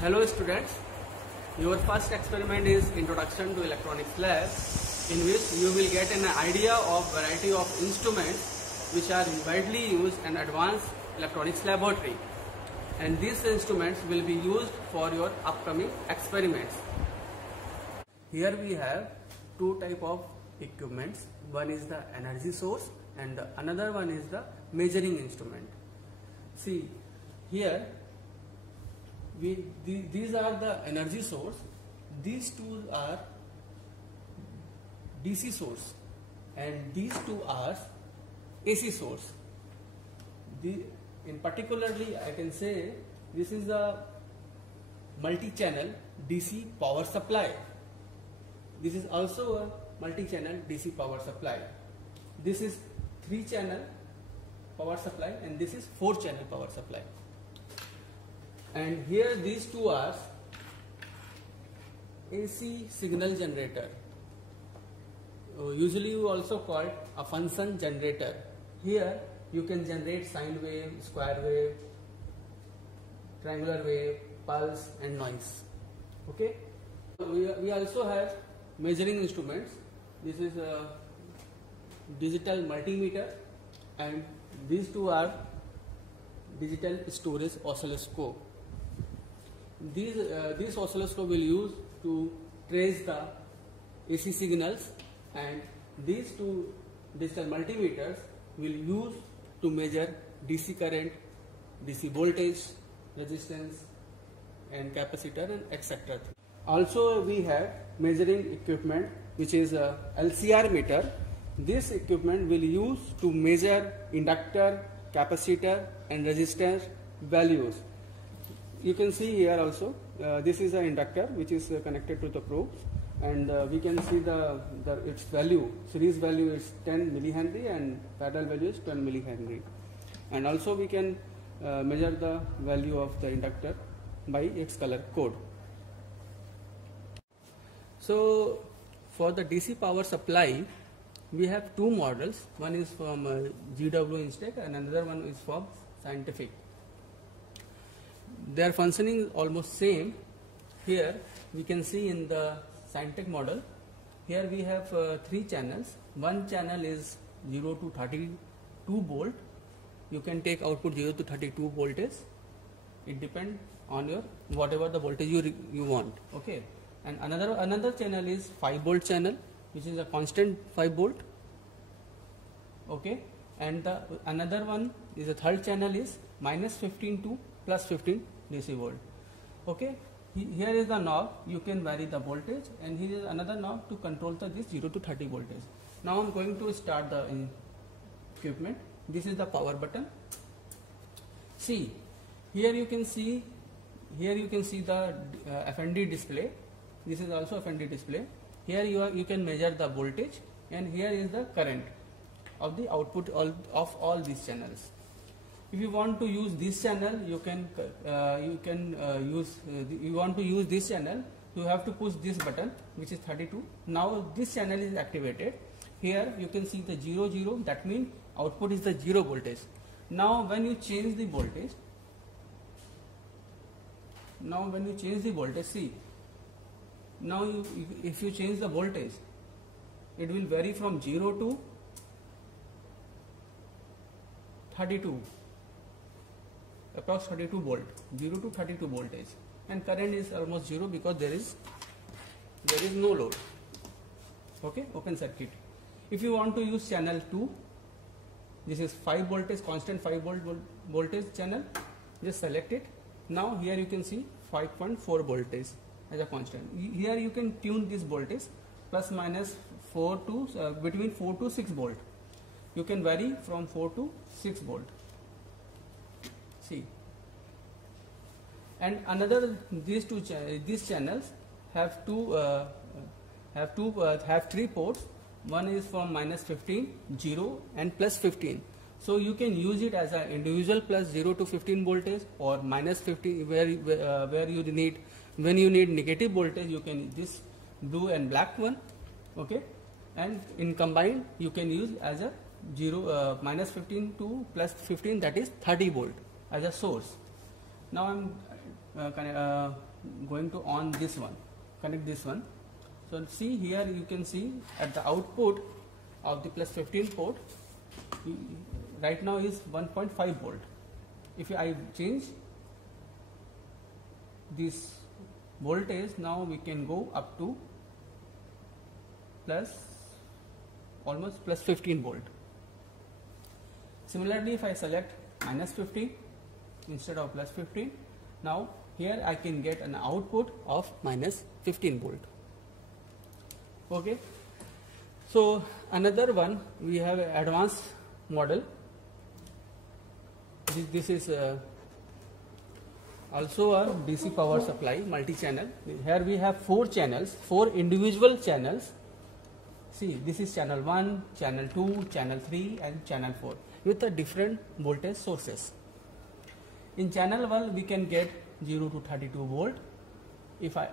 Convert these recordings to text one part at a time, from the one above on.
Hello students, your first experiment is Introduction to Electronics Lab, in which you will get an idea of variety of instruments which are widely used in advanced electronics laboratory, and these instruments will be used for your upcoming experiments. Here we have two type of equipments. One is the energy source and another one is the measuring instrument. See here, these are the energy source. These two are DC source and these two are AC source. In particularly, I can say this is the multi-channel DC power supply. This is also a multi-channel DC power supply. This is 3-channel power supply and this is 4-channel power supply. And here these two are AC signal generator. Usually you also call it a function generator. Here you can generate sine wave, square wave, triangular wave, pulse and noise. Okay. We also have measuring instruments. This is a digital multimeter and these two are digital storage oscilloscope. This oscilloscope will use to trace the AC signals, and these two digital multimeters will use to measure DC current, DC voltage, resistance and capacitor and etc. Also we have measuring equipment which is a LCR meter. This equipment will use to measure inductor, capacitor and resistor values. You can see here also this is an inductor which is connected to the probe, and we can see its value. Series value is 10 millihenry and parallel value is 10 millihenry, and also we can measure the value of the inductor by its color code. So for the DC power supply we have two models. One is from GW Instech and another one is from Scientific. Their functioning is almost same. Here we can see in the Scientific model, here we have 3 channels. One channel is 0 to 32 volt. You can take output 0 to 32 voltage. It depends on your whatever the voltage you want. Okay. And another channel is 5 volt channel, which is a constant 5 volt. Okay. And the another one is a third channel is -15 to +15 DC volt. Okay. Here is the knob, you can vary the voltage, and here is another knob to control this 0 to 30 voltage. Now I am going to start the equipment. This is the power button. See, here you can see the FND display. This is also FND display. Here you can measure the voltage, and here is the current of the output of all these channels. If you want to use this channel, you want to use this channel, you have to push this button which is 32. Now this channel is activated. Here you can see the 0 0, that means output is the 0 voltage. Now when you change the voltage, see, now if you change the voltage, it will vary from 0 to 32, approx 32 volt, 0 to 32 voltage, and current is almost 0 because there is no load. Okay, open circuit. If you want to use channel 2, this is 5 voltage, constant 5 volt voltage channel, just select it. Now here you can see 5.4 voltage as a constant. Here you can tune this voltage plus minus 4 to between 4 to 6 volt. You can vary from 4 to 6 volt. See, and another these channels have 3 ports. One is from -15, 0 and +15. So you can use it as an individual plus 0 to 15 voltage, or -15 where you need, when you need negative voltage, you can this blue and black one. Okay, and in combined you can use as a -15 to +15, that is 30 volt as a source. Now going to on this one, connect this one. So see here, you can see at the output of the plus 15 port right now is 1.5 volt. If I change this voltage, now we can go up to almost plus 15 volt. Similarly, if I select minus 15 instead of plus 15, now here I can get an output of minus 15 volt. Okay. So another one, we have an advanced model. This is also a DC power supply multi-channel. Here we have 4 channels, 4 individual channels. See, this is channel 1, channel 2, channel 3 and channel 4 with the different voltage sources. In channel 1 we can get 0 to 32 volt. If I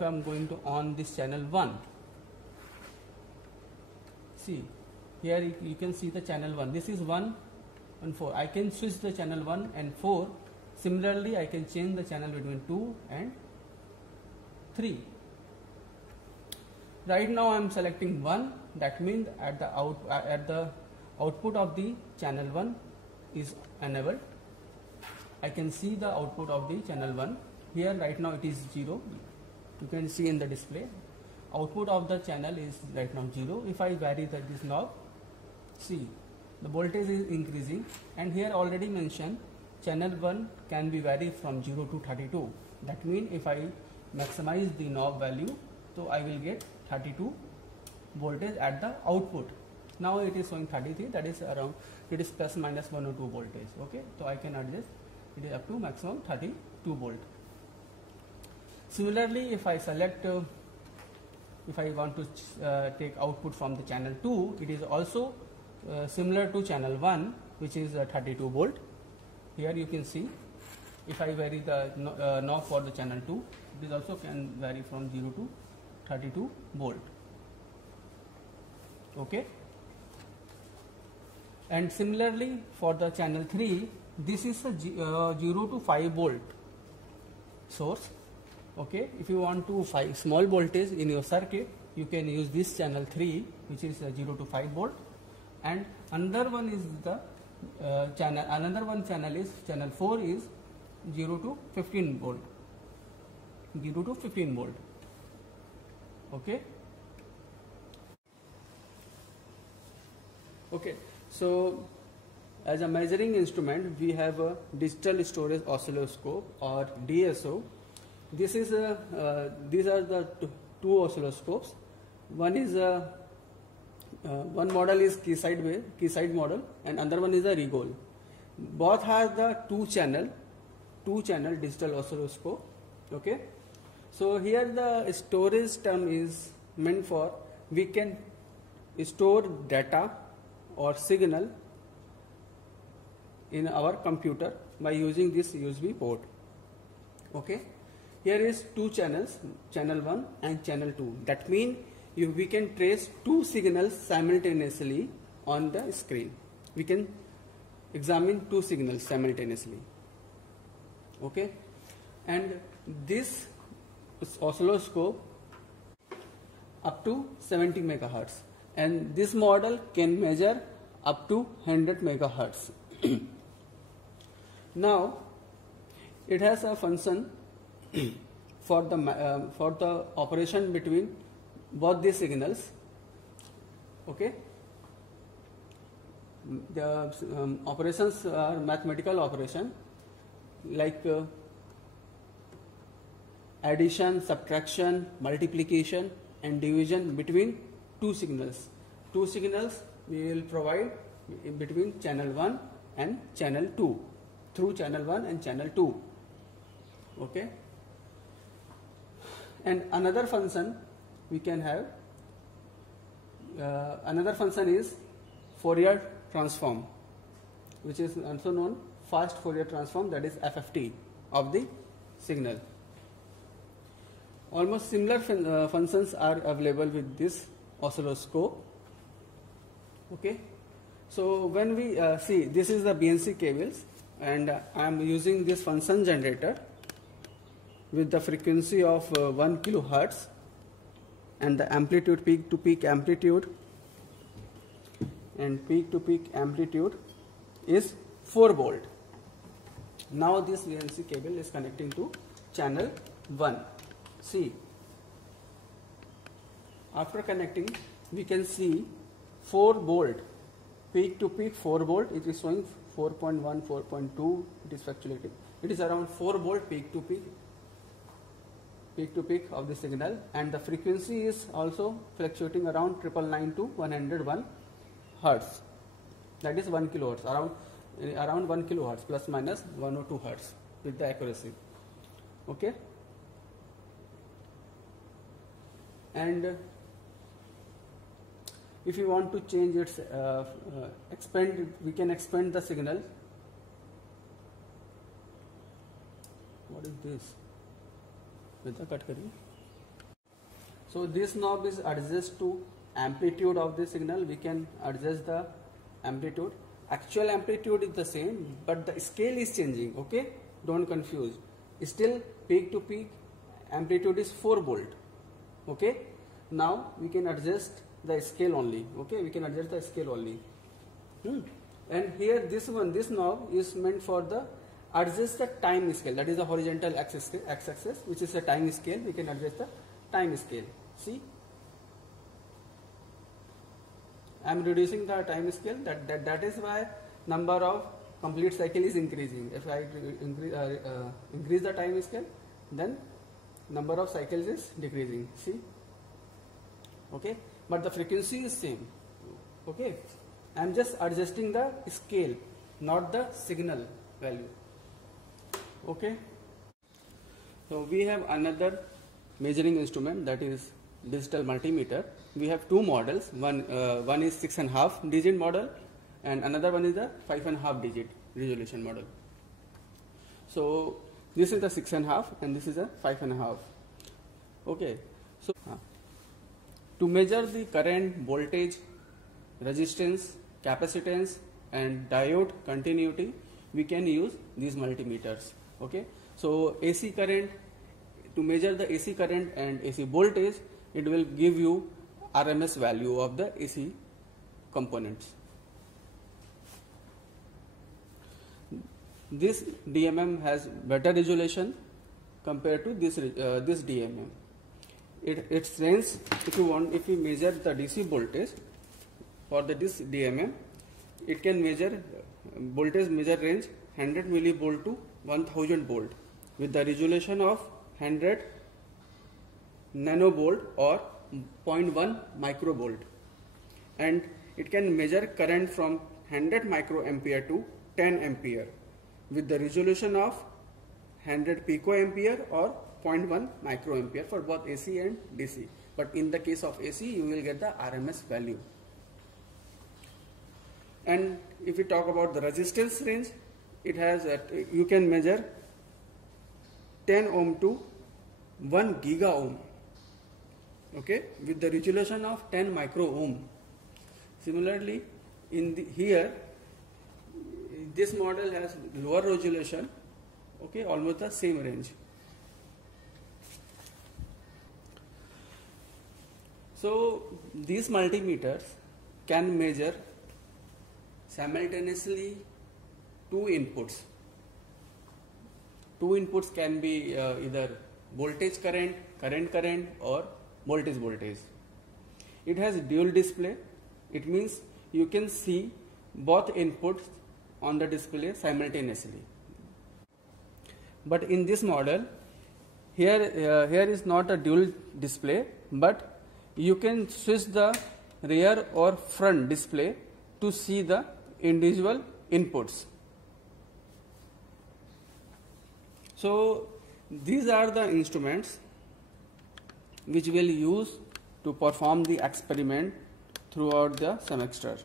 am going to on this channel 1, see here you can see the channel 1. This is 1 and 4. I can switch the channel 1 and 4. Similarly, I can change the channel between 2 and 3. Right now I am selecting 1. That means at the output of the channel 1 is enabled. I can see the output of the channel 1. Here right now it is 0. You can see in the display. Output of the channel is right now 0. If I vary this knob, see the voltage is increasing, and here already mentioned channel 1 can be varied from 0 to 32. That means if I maximize the knob value, so I will get 32 voltage at the output. Now it is showing 33, that is around, it is plus minus 1 or 2 voltage. Okay, so I can adjust it is up to maximum 32 volt. Similarly, if I select if I want to take output from the channel 2, it is also similar to channel 1, which is 32 volt. Here you can see, if I vary the knob for the channel 2, it is also can vary from 0 to 32 volt. Okay. And similarly for the channel 3, this is a 0 to 5 volt source. Okay, if you want to 5 small voltage in your circuit, you can use this channel 3, which is 0 to 5 volt, and another one is the channel is channel 4 is 0 to 15 volt. 0 to 15 volt. Okay. Okay. So as a measuring instrument, we have a digital storage oscilloscope or DSO. This is these are the two oscilloscopes. One is one model is Keysight model, and another one is a Rigol. Both have the two channel digital oscilloscope. Okay. So here the storage term is meant for we can store data or signal in our computer by using this USB port. Okay. Here is two channels, channel 1 and channel 2. That means we can trace two signals simultaneously on the screen. We can examine two signals simultaneously. Okay. And this oscilloscope up to 70 megahertz, and this model can measure up to 100 megahertz. Now it has a function for the operation between both the signals. Okay. The operations are mathematical operation like addition, subtraction, multiplication and division between two signals. Two signals we will provide in between channel 1 and channel 2, through channel 1 and channel 2. Okay. And another function we can have, another function is Fourier transform, which is also known fast Fourier transform, that is FFT of the signal. Almost similar functions are available with this oscilloscope. Okay. So when we see, this is the BNC cables, and I am using this function generator. with the frequency of 1 kilohertz, and the amplitude, peak to peak amplitude is 4 volt. Now this VNC cable is connecting to channel 1. See, after connecting we can see 4 volt, peak to peak 4 volt. It is showing 4.1, 4.2. It is fluctuating. It is around 4 volt peak to peak of the signal, and the frequency is also fluctuating around 999 to 101 hertz. That is 1 kilohertz, around 1 kilohertz, plus minus 1 or 2 hertz with the accuracy. Okay. And if you want to change its we can expand the signal. What is this? So this knob is adjust to amplitude of the signal. We can adjust the amplitude. Actual amplitude is the same, but the scale is changing. Okay, don't confuse. Still peak to peak amplitude is 4 volt. Okay, now we can adjust the scale only. Okay, we can adjust the scale only. And here this knob is meant for the adjust the time scale. That is the horizontal axis, which is a time scale. We can adjust the time scale. See, I am reducing the time scale. That is why number of complete cycle is increasing. If I increase the time scale, then number of cycles is decreasing. See, okay, but the frequency is same. Okay, I am just adjusting the scale, not the signal value. Okay, so we have another measuring instrument, that is digital multimeter. We have two models. One is 6.5 digit model, and another one is the 5.5 digit resolution model. So this is the 6.5 and this is a 5.5. Okay, so to measure the current, voltage, resistance, capacitance and diode continuity, we can use these multimeters. Okay, so AC current, to measure the AC current and AC voltage, it will give you RMS value of the AC components. This DMM has better resolution compared to this DMM. Its range, if we measure the DC voltage for this DMM, it can measure voltage range 100 millivolt to 1000 volt with the resolution of 100 nanovolt or 0.1 microvolt, and it can measure current from 100 microampere to 10 ampere with the resolution of 100 picoampere or 0.1 microampere for both AC and DC. But in the case of AC, you will get the RMS value. And if we talk about the resistance range, it has you can measure 10 ohm to 1 giga ohm. Okay, with the resolution of 10 micro ohm. Similarly, here this model has lower resolution. Okay, almost the same range. So these multimeters can measure simultaneously two inputs. Two inputs can be either voltage current or voltage. It has dual display. It means you can see both inputs on the display simultaneously. But in this model, here is not a dual display, but you can switch the rear or front display to see the individual inputs. So these are the instruments which we'll use to perform the experiment throughout the semester.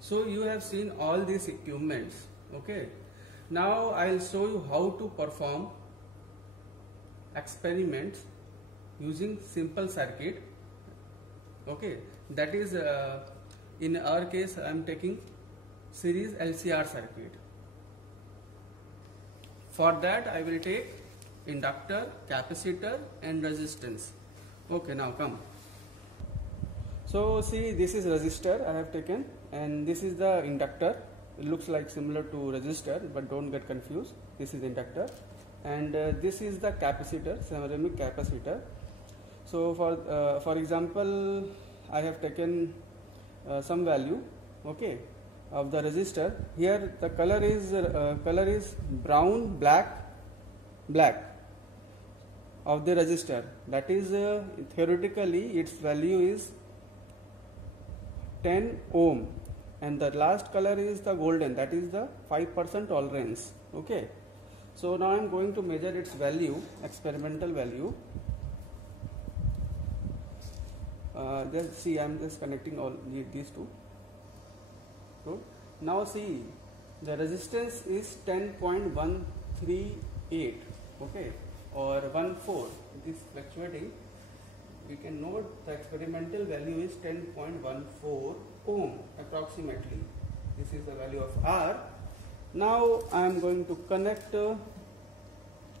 So you have seen all these equipments. Okay, now I'll show you how to perform experiments using simple circuit. Okay, that is in our case I am taking series LCR circuit. For that I will take inductor, capacitor and resistance. Okay, now come. So see, this is resistor I have taken, and this is the inductor. It looks like similar to resistor, but don't get confused. This is inductor, and this is the capacitor, ceramic capacitor. So for example, I have taken some value, okay, of the resistor. Here the color is brown, black of the resistor. That is theoretically its value is 10 ohm, and the last color is the golden, that is the 5% tolerance. Okay, so now I am going to measure its value, experimental value. Just see, I am just connecting all these two. Good. Now see, the resistance is 10.138, okay, or 14. It is fluctuating. We can note the experimental value is 10.14 ohm approximately. This is the value of R. Now I am going to connect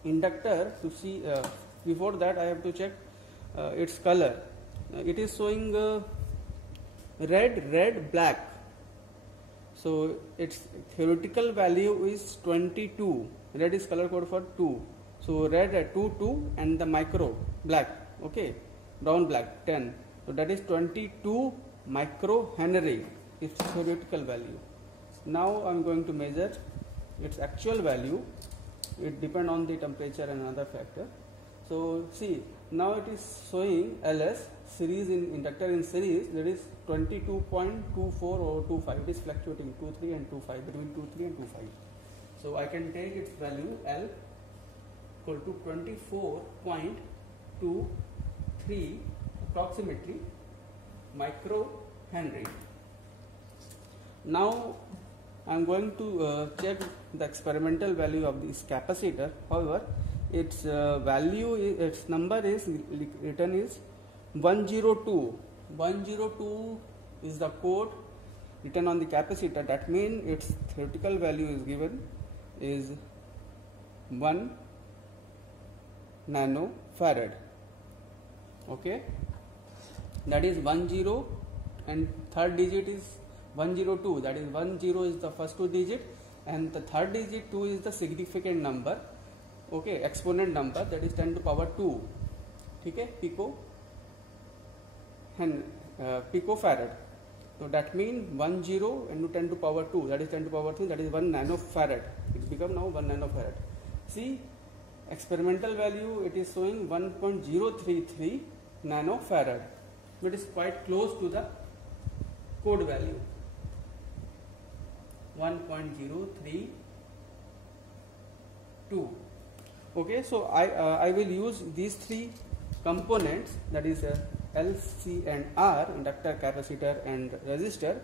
inductor to see. Before that, I have to check its color. It is showing red, black. So its theoretical value is 22. Red is color code for 2. So red at 2, and the micro black, okay, brown black 10. So that is 22 microhenry, its theoretical value. Now I am going to measure its actual value. It depends on the temperature and another factor. So see, now it is showing LS series in inductor in series, that is 22.24 or 25. It is fluctuating 23 and 25, between 23 and 25. So I can take its value L equal to 24.23 approximately microhenry. Now I am going to check the experimental value of this capacitor. However, its value, its number is written is 102. 102 is the code written on the capacitor. That means its theoretical value is given is 1 nanofarad. Okay, that is 10, and third digit is 102. That is 10 is the first two digit, and the third digit 2 is the significant number. Okay, exponent number, that is 10 to power 2. Okay, picofarad. So that means 10 into 10 to power 2, that is 10 to power 3, that is 1 nanofarad. It become now 1 nanofarad. See, experimental value, it is showing 1.033 nanofarad. It is quite close to the code value, 1.032. Okay, so I will use these three components, that is L, C and R, inductor, capacitor and resistor,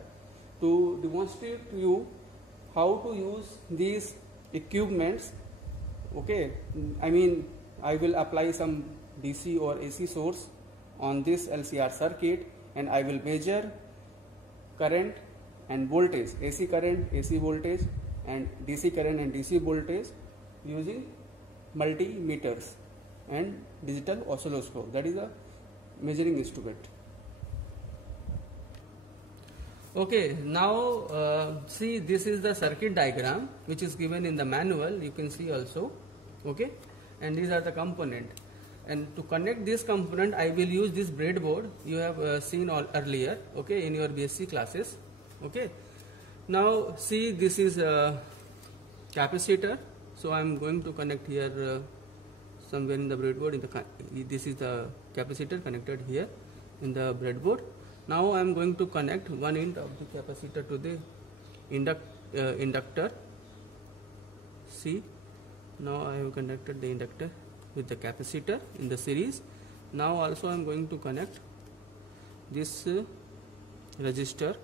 to demonstrate to you how to use these equipments. Okay, I mean, I will apply some DC or AC source on this LCR circuit, and I will measure current and voltage, AC current, AC voltage, and DC current and DC voltage using multimeters and digital oscilloscope, that is a measuring instrument. Okay, now see, this is the circuit diagram which is given in the manual. You can see also. Okay, and these are the component, and to connect this component I will use this breadboard you have seen earlier, okay, in your BSc classes. Okay, now see, this is a capacitor, so I am going to connect here somewhere in the breadboard. This is the capacitor connected here in the breadboard. Now I am going to connect one end of the capacitor to the inductor. See, now I have connected the inductor with the capacitor in the series. Now also I am going to connect this resistor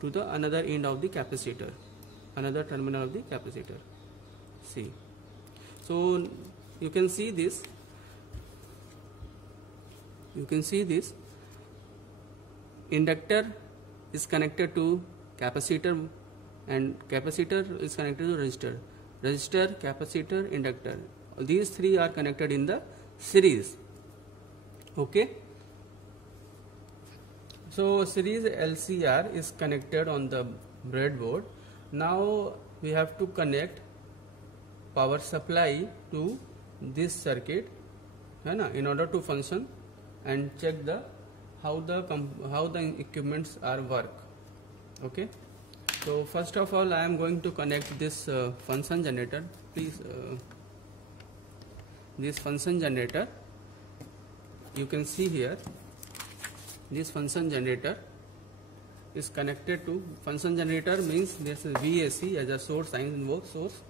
to the another end of the capacitor, another terminal of the capacitor. See, so you can see this. You can see this inductor is connected to capacitor, and capacitor is connected to resistor. Resistor, capacitor, inductor. these three are connected in the series. Okay, so series LCR is connected on the breadboard. Now we have to connect power supply to this circuit, है ना, in order to function and check the how the equipments are work. Okay, so first of all I am going to connect this function generator. Please, this function generator, you can see here, this function generator is connected to, function generator means this is VAC as a source, sine inverse source.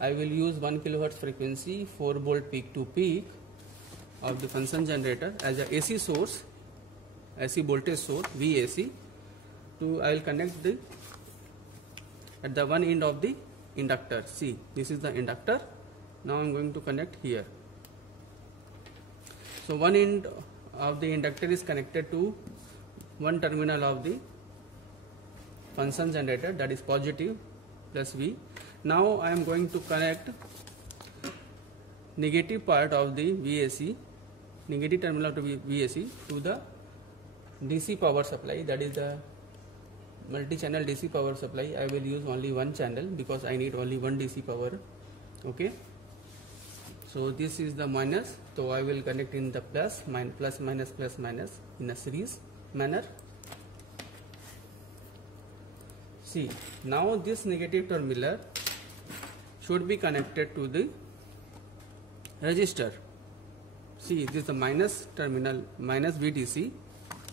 I will use 1 kHz frequency, 4 volt peak to peak of the function generator as a AC source, AC voltage source, VAC. I will connect the at the one end of the inductor. See, this is the inductor. Now I am going to connect here. So one end of the inductor is connected to one terminal of the function generator, that is positive plus V. Now I am going to connect negative part of the VAC, negative terminal of the VAC to the DC power supply, that is the multi-channel DC power supply. I will use only one channel because I need only one DC power. Okay, so this is the minus, so I will connect in the plus minus in a series manner. See, now this negative terminal should be connected to the resistor. See, this is the minus terminal, minus VDC,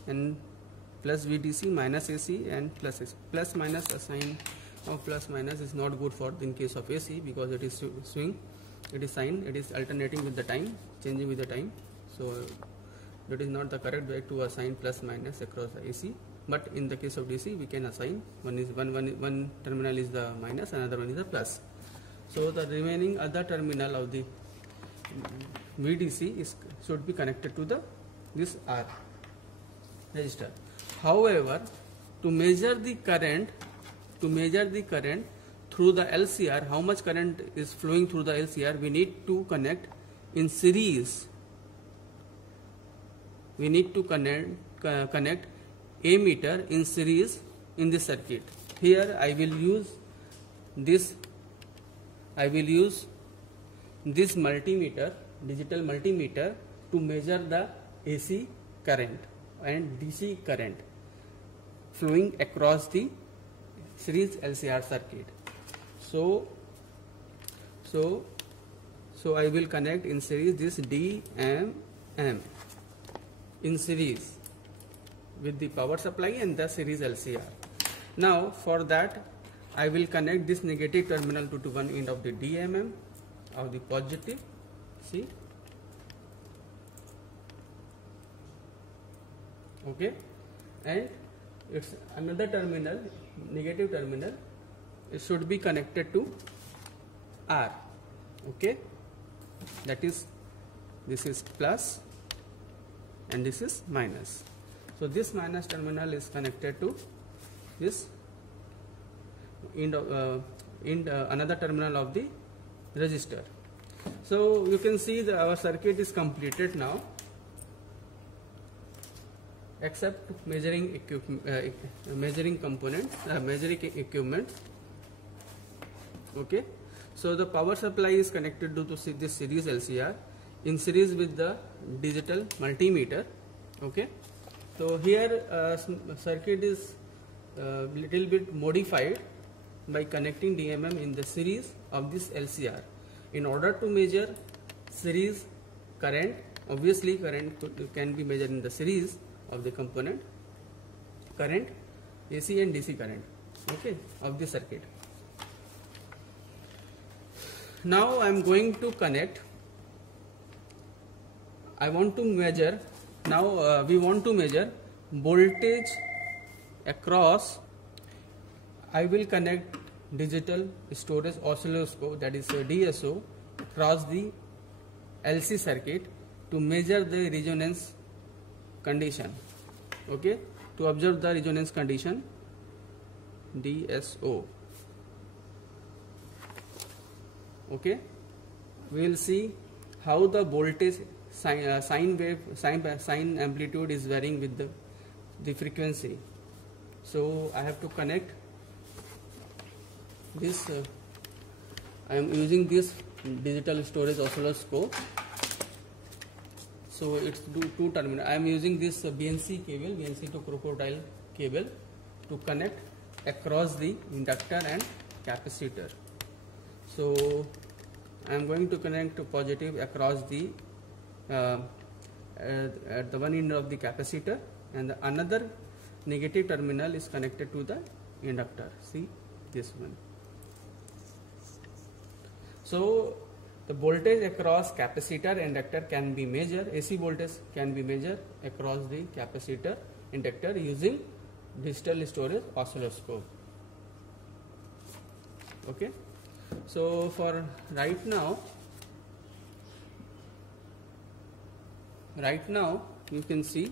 and plus VDC, minus AC, and plus AC. Plus minus, a sign of plus minus is not good for in case of AC because it is swing, it is sign, it is alternating with the time, changing with the time. So that is not the correct way to assign plus minus across the AC. But in the case of DC, we can assign one terminal is the minus, another one is the plus. So the remaining other terminal of the VDC should be connected to this R resistor. However, to measure the current through the LCR, how much current is flowing through the LCR, we need to connect in series. We need to connect ammeter in series in this circuit. Here I will use this multimeter, digital multimeter, to measure the AC current and DC current flowing across the series LCR circuit. So I will connect in series this DMM in series with the power supply and the series LCR. Now for that I will connect this negative terminal to one end of the DMM of the positive. See, okay, and it's another terminal, negative terminal, it should be connected to R. Okay, that is, this is plus and this is minus. So this minus terminal is connected to this another terminal of the resistor. So you can see that our circuit is completed now, except measuring components, measuring equipment. Okay, so the power supply is connected to this series LCR in series with the digital multimeter. Okay, so here circuit is little bit modified by connecting DMM in the series of this LCR in order to measure series current. Obviously current can be measured in the series of the component current, AC and DC current, okay, of the circuit. Now I am going to connect, I want to measure, now we want to measure voltage across. I will connect digital storage oscilloscope, that is DSO, across the LC circuit to measure the resonance condition. Okay, to observe the resonance condition, DSO. Okay, we will see how the voltage sine amplitude is varying with the frequency. So I have to connect this. I am using this digital storage oscilloscope. So it's two terminal. I am using this BNC cable, BNC to crocodile cable, to connect across the inductor and capacitor. So I am going to connect to positive across the at the one end of the capacitor, and the another negative terminal is connected to the inductor. See this one. So the voltage across capacitor and inductor can be measured, AC voltage can be measured across the capacitor inductor using digital storage oscilloscope. Okay. So for right now you can see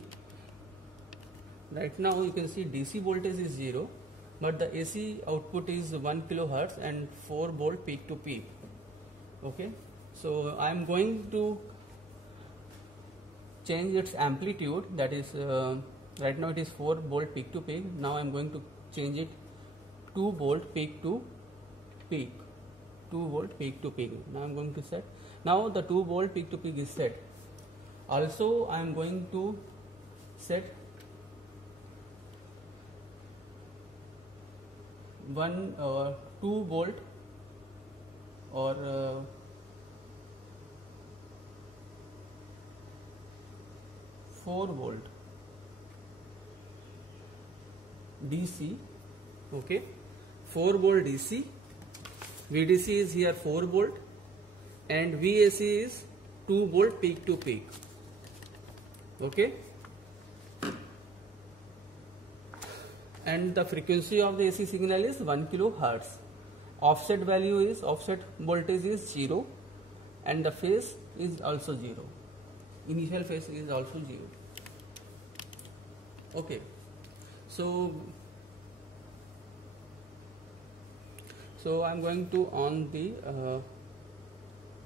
DC voltage is 0, but the AC output is 1 kilohertz and 4 volt peak to peak. Okay, so I am going to change its amplitude, that is right now it is 4 volt peak to peak. Now I am going to change it 2 volt peak to peak, 2 volt peak to peak. Now I am going to set. Now the 2 volt peak to peak is set. Also I am going to set 2 volt or 4 volt DC. Okay, 4 volt DC. VDC is here 4 volt and VAC is 2 volt peak to peak. Okay, and the frequency of the AC signal is 1 kilohertz. Offset voltage is 0 and the phase is also 0. Initial phase is also 0. Okay, so I am going to on the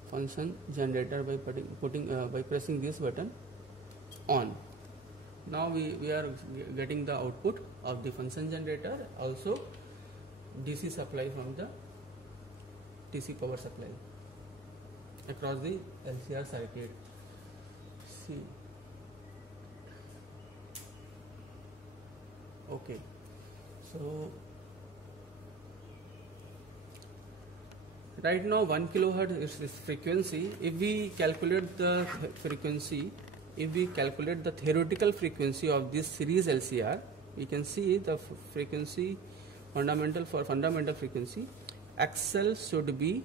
function generator by pressing this button on. Now we are getting the output of the function generator, also DC supply from the DC power supply across the LCR circuit. See. Okay, so right now 1 kilohertz is this frequency. If we calculate the frequency, if we calculate the theoretical frequency of this series LCR, we can see the frequency fundamental frequency XL should be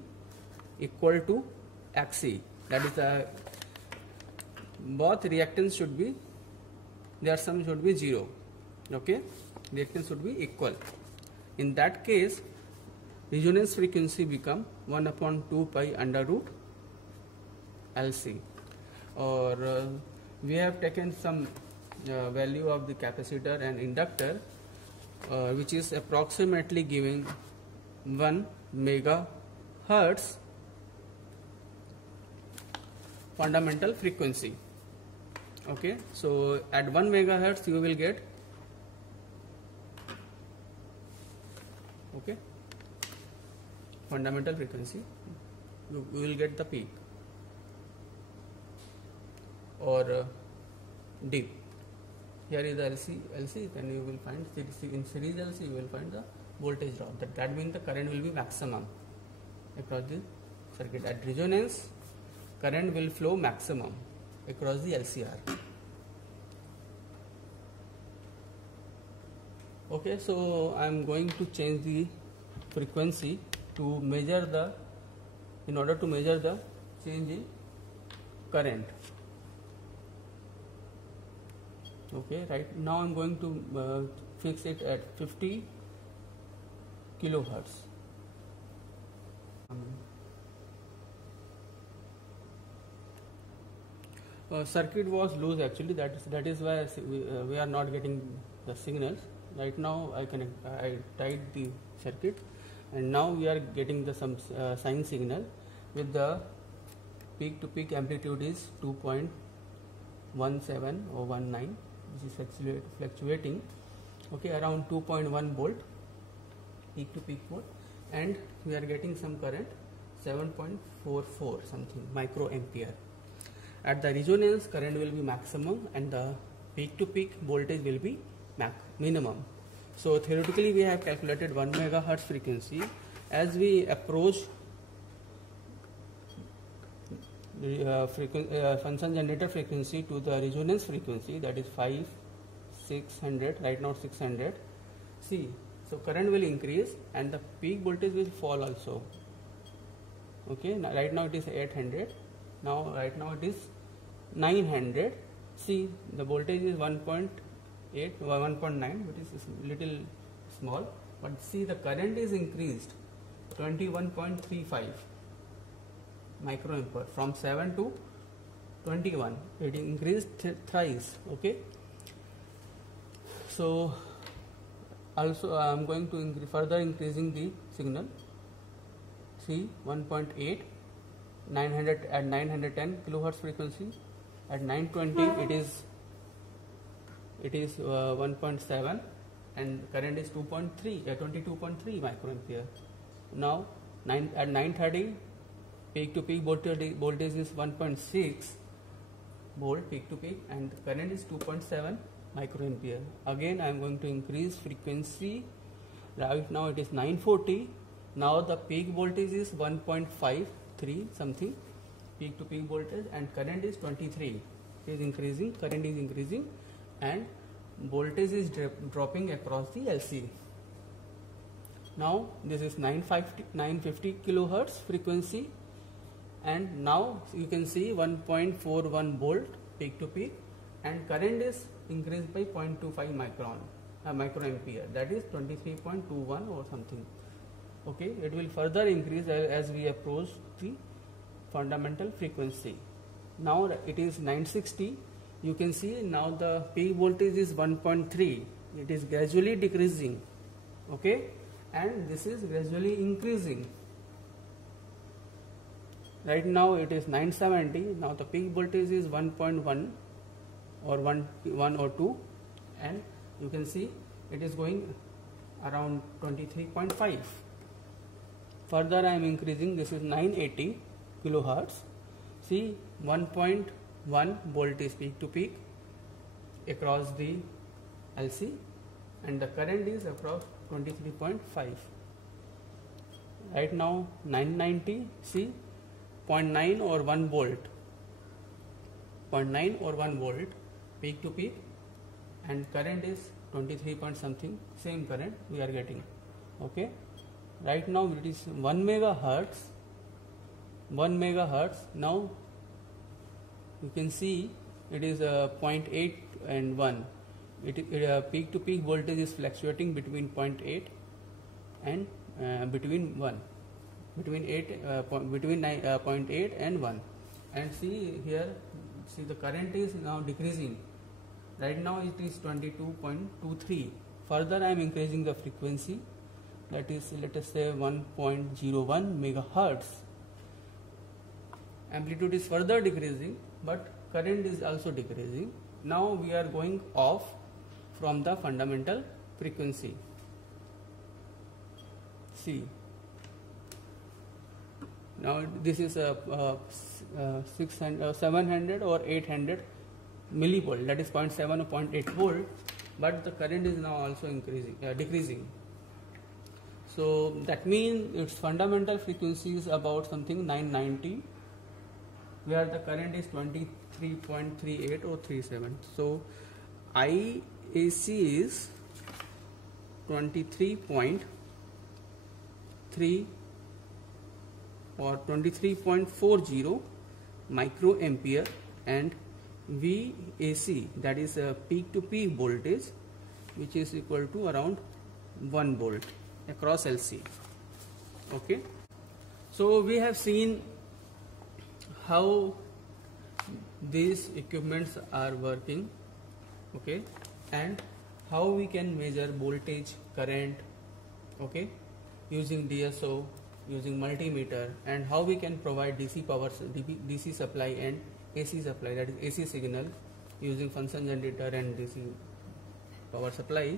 equal to XC. That is the both reactance should be, their sum should be 0. Okay, reactance should be equal. In that case, resonance frequency become 1 upon 2 pi under root LC, or we have taken some value of the capacitor and inductor, which is approximately giving 1 megahertz fundamental frequency. Okay, so at 1 megahertz you will get, okay, fundamental frequency, you will get the peak or dip. Here is the LC, then you will find in series LC you will find the voltage drop. That means the current will be maximum across the circuit. At resonance, current will flow maximum across the LCR. Okay, so I am going to change the frequency to measure the, in order to measure the change in current. Okay, right now I am going to fix it at 50 kilohertz. Circuit was loose actually, that is why we are not getting the signals. Right now I tied the circuit and now we are getting the some sine signal with the peak to peak amplitude is 2.17 or 19, which is fluctuating, okay, around 2.1 volt peak to peak volt, and we are getting some current 7.44 something microampere. At the resonance, current will be maximum and the peak to peak voltage will be minimum. So theoretically we have calculated 1 megahertz frequency. As we approach function generator frequency to the resonance frequency, that is 600, right now 600. See, so current will increase and the peak voltage will fall also. Okay, now, right now it is 800. Now right now it is 900. See, the voltage is 1.8 or 1.9, which is little small, but see the current is increased 21.35 microampere from 7 to 21. It increased thrice. Okay, so also I am going to further increasing the signal. See, 1.8, 900 at 910 kilohertz frequency. At 920 it is 1.7 and current is 22.3 microampere. Now at 930 peak to peak voltage is 1.6 volt peak to peak and current is 2.7 microampere. Again I am going to increase frequency. Right now it is 940. Now the peak voltage is 1.53 something peak to peak voltage and current is 23. It is increasing, current is increasing and voltage is dropping across the LC. Now this is 950 kilohertz frequency and now you can see 1.41 volt peak to peak and current is increased by 0.25 microampere, that is 23.21 or something. Okay, it will further increase as we approach the fundamental frequency. Now it is 960. You can see now the peak voltage is 1.3. It is gradually decreasing. Okay, and this is gradually increasing. Right now it is 970. Now the peak voltage is 1.1 or 1 or 2, and you can see it is going around 23.5. Further I am increasing. This is 980 kilohertz. See, 1.1 volt is peak to peak across the LC and the current is across 23.5. Right now 990. See, 0.9 or 1 volt, 0.9 or 1 volt peak to peak and current is 23 point something, same current we are getting. Okay, right now it is 1 megahertz. Now you can see it is 0.8 and 1. Peak to peak voltage is fluctuating between 0.8 and between 1, between 0.8 and 1. And see here, see the current is now decreasing. Right now it is 22.23. Further I am increasing the frequency, that is, let us say 1.01 megahertz. Amplitude is further decreasing, but current is also decreasing. Now we are going off from the fundamental frequency. See, now this is a 700 or 800 millivolt, that is 0.7 or 0.8 volt, but the current is now also decreasing. So that means its fundamental frequency is about something 990, where the current is 23.38 or 37. So IAC is 23.3 or 23.40 microampere, and VAC, that is a peak to peak voltage, which is equal to around 1 volt across LC. Okay, so we have seen how these equipments are working, okay, and how we can measure voltage, current, okay, using DSO using multimeter, and how we can provide DC supply and AC supply, that is AC signal using function generator and DC power supply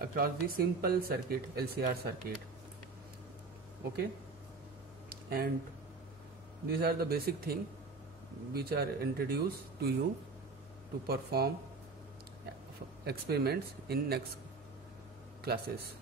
across the simple circuit, LCR circuit. Okay, and these are the basic things which are introduced to you to perform experiments in next classes.